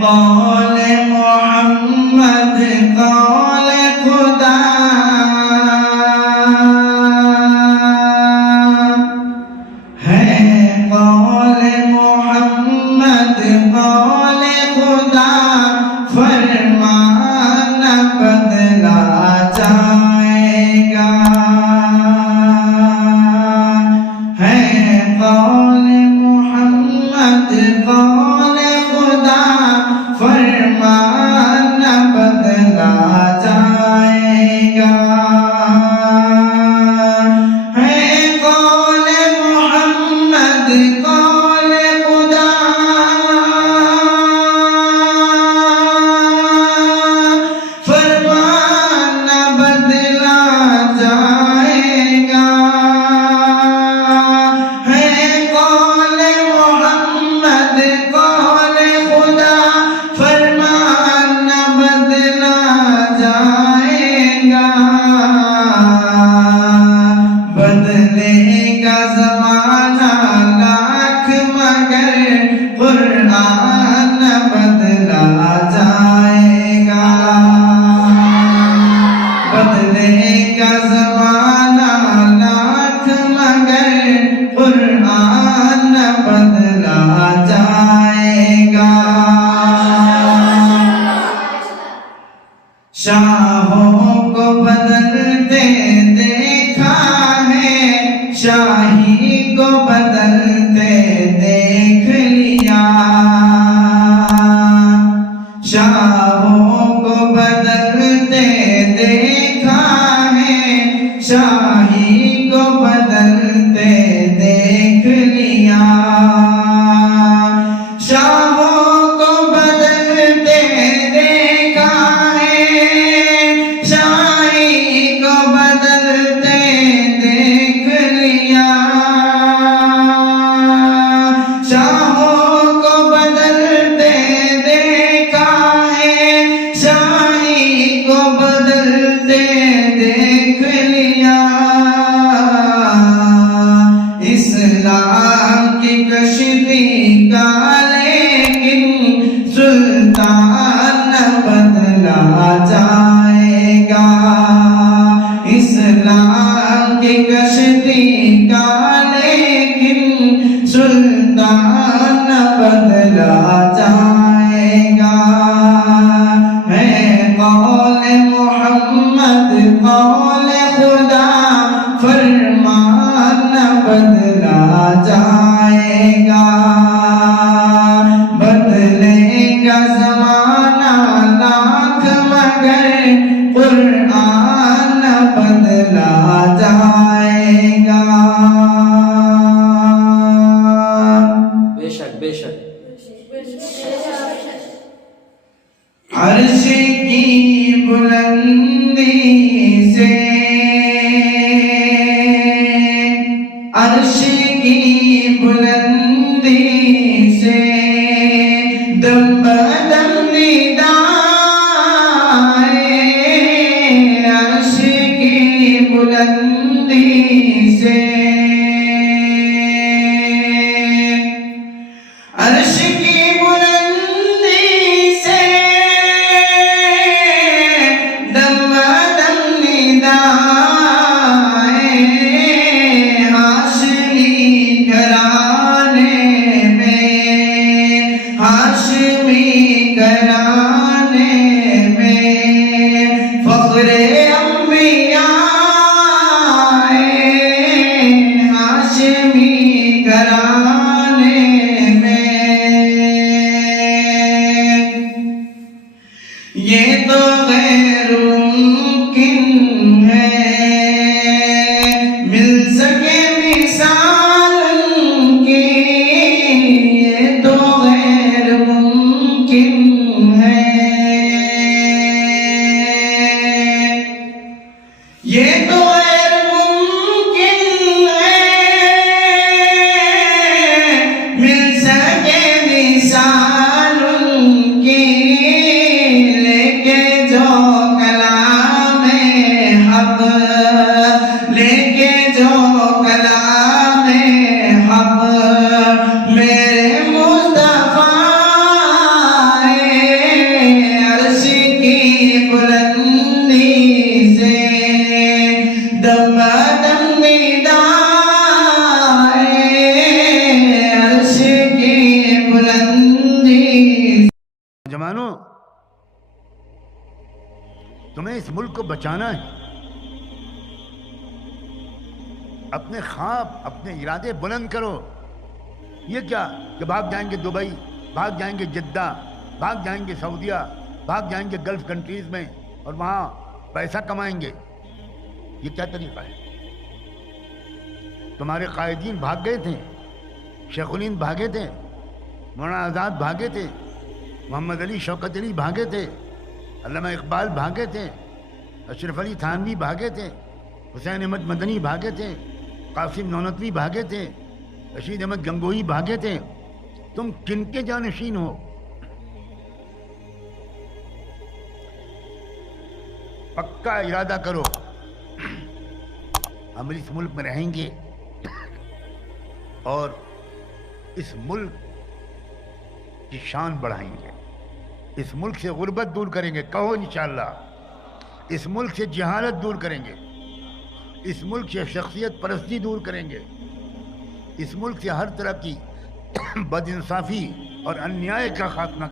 قول محمد قول خدا قول محمد قول خدا فرمان بدلا جائے گا ہے قول محمد قول خدا فرمان بدلا جائے گا شاہوں کو بدلتے دیکھا ہے شاہی کو بدلتے دیکھ لیا شاہوں کو بدلتے دیکھا ہے شاہی کو بدلتے دیکھ لیا اسلام کی کشتی کا لیکن سلطان بدلا جائے گا اسلام کی کشتی کا لیکن سلطان بدلا جائے گا ہے قول محمد قول خدا فرمان بدلا جائے گا بدلے گا زمانہ لاکھ مگر قرآن بدلا جائے گا بے شک بے شک عرش کی بلندی سے عرش کی بلندی سے دم بدم ندائے عرش کی بلندی سے عرش کی بلندی سے دم بدم ندائے ہاشمی گھرانے میں فخر انبیاء ہاشمی گھرانے میں یہ تو غیر ممکن ہے مل سکے مثال کی یہ تو غیر ممکن ہے یہ تو غیر ممکن ہے ہمیں اس ملک کو بچانا ہے. اپنے خواب اپنے ارادے بلند کرو. یہ کیا کہ بھاگ جائیں گے دبئی، بھاگ جائیں گے جدہ، بھاگ جائیں گے سعودیہ، بھاگ جائیں گے گلف کنٹریز میں اور وہاں پیسہ کمائیں گے؟ یہ کیا طریقہ ہے؟ تمہارے قائدین بھاگ گئے تھے، شیخ الہند بھاگے تھے، مولانا آزاد بھاگے تھے، محمد علی شوکت علی بھاگے تھے، علامہ اقبال بھاگے تھے، اشرف علی تھانوی بھاگے تھے، حسین احمد مدنی بھاگے تھے، قاسم نونتوی بھاگے تھے، رشید احمد گنگوئی بھاگے تھے. تم کن کے جانشین ہو؟ پکا ارادہ کرو، ہم اس ملک میں رہیں گے اور اس ملک کی شان بڑھائیں گے، اس ملک سے غربت دور کریں گے. کہو انشاءاللہ. اس ملک سے جہالت دور کریں گے، اس ملک سے شخصیت پرستی دور کریں گے، اس ملک سے ہر طرح کی بد انصافی اور انیائے کا خاتمہ